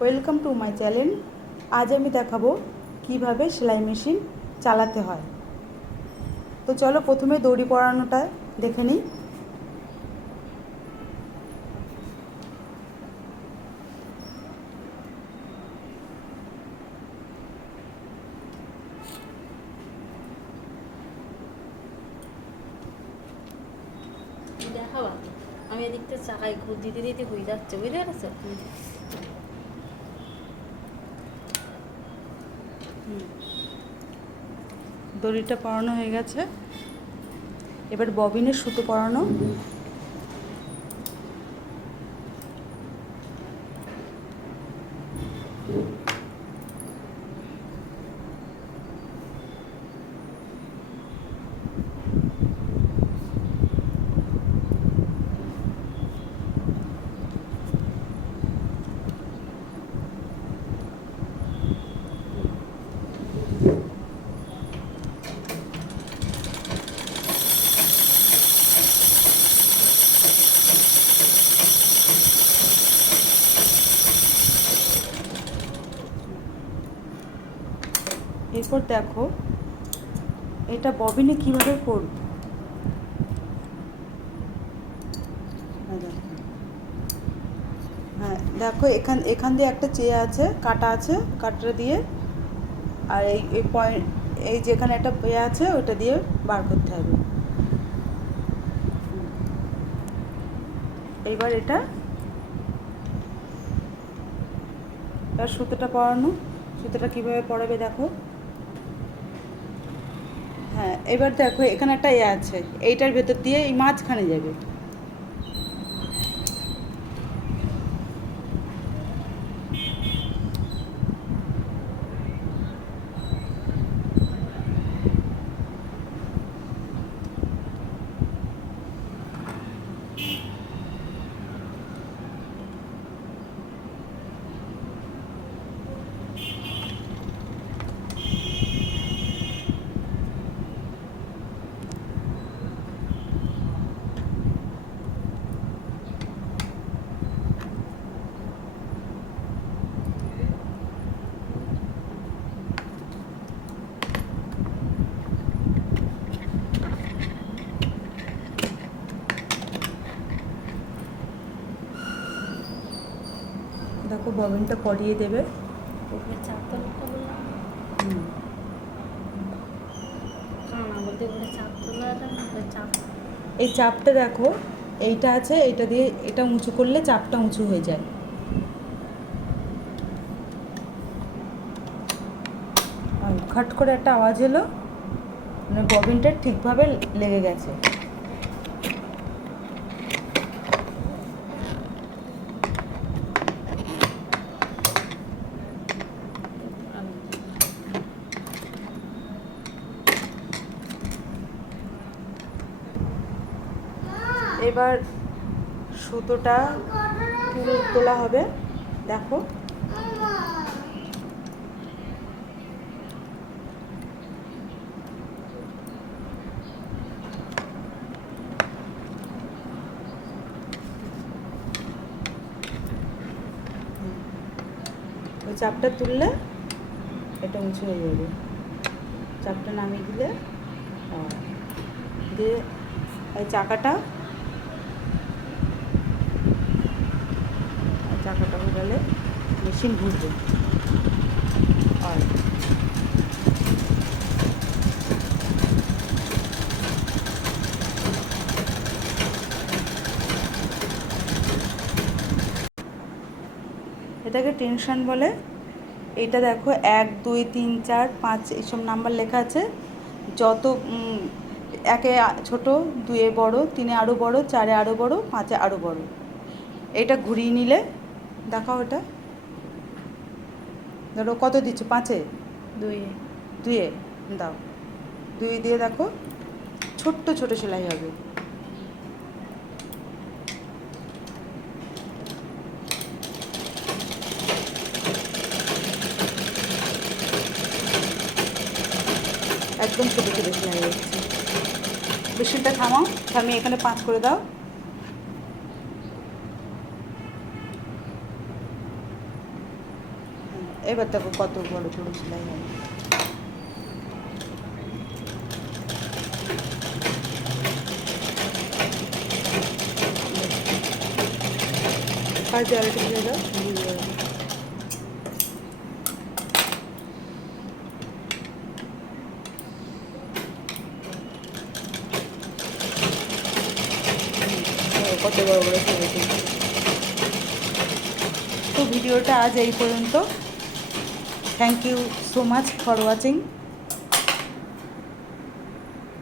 Welcome to my channel. আজ আমি দেখাবো কিভাবে সেলাই মেশিন চালাতে হয়। তো চলো প্রথমে দড়ি পরানোটা দেখে নিই। দেখাবা আমি এদিকতে চাকায় ঘুর দিতে দিতে হয়ে যাচ্ছে, বুঝতে পারছো? দড়িটা পরানো হয়ে গেছে, এবার ববিনের সুতো পরানো। এরপর দেখো এটা ববিনে কীভাবে পড়ব। হ্যাঁ দেখো, এখান দিয়ে একটা চেয়ে আছে, কাটা আছে, কাটাটা দিয়ে আর এই পয়েন্ট, এই যেখানে একটা পেয়ে আছে ওটা দিয়ে বার করতে হবে। এইবার এবার সুতোটা পরানো। সুতোটা কীভাবে পরাবে দেখো। হ্যাঁ এবার দেখো এখানে একটা আছে, এইটার ভেতর দিয়ে এই মাঝখানে যাবে। দেখো ববিনটা পরিয়ে দেবে। উপরে চাপ তোলাটা বললাম না, বলতে উপরে চাপ তোলাটা না, উপরে চাপ। এই চাপটা দেখো, এইটা আছে, এইটা দিয়ে এটা উঁচু করলে চাপটা উঁচু হয়ে যায়। আর খট করে একটা আওয়াজ এলো, মানে ববিনটা ঠিকভাবে লেগে গেছে। এবার সুতোটা তোলা হবে, দেখো। ওই চাপটা তুললে এটা উঁচু হয়ে যাবে, চাপটা নামিয়ে দিলে দিয়ে এই চাকাটা ঘোরালে মেশিন ঘুরবে। আর এটাকে টেনশন বলে। এটা দেখো 1 2 3 4 5 এইসব নাম্বার লেখা আছে। যত একে ছোট, 2-এ বড়, 3-এ আরও বড়, 4-এ আরও বড়, 5-এ আরও বড়। এটা ঘুরিয়ে নিলে দেখাও, এটা ধরো কত দিচ্ছ, 5-এ, 2-এ দাও, 2 দিয়ে দেখো ছোট্ট ছোট সেলাই হবে। একদম ছোটো ছোটো সেলাই হচ্ছে। মেশিনটা থামাও, থামিয়ে এখানে 5 করে দাও। এবার দেখো কত বড় বড় সেলাই হবে। কাজে আরেকটা দিয়ে দাও। কত বড় বড় সেলাই করছি। তো ভিডিওটা আজ এই পর্যন্ত। Thank you so much for watching.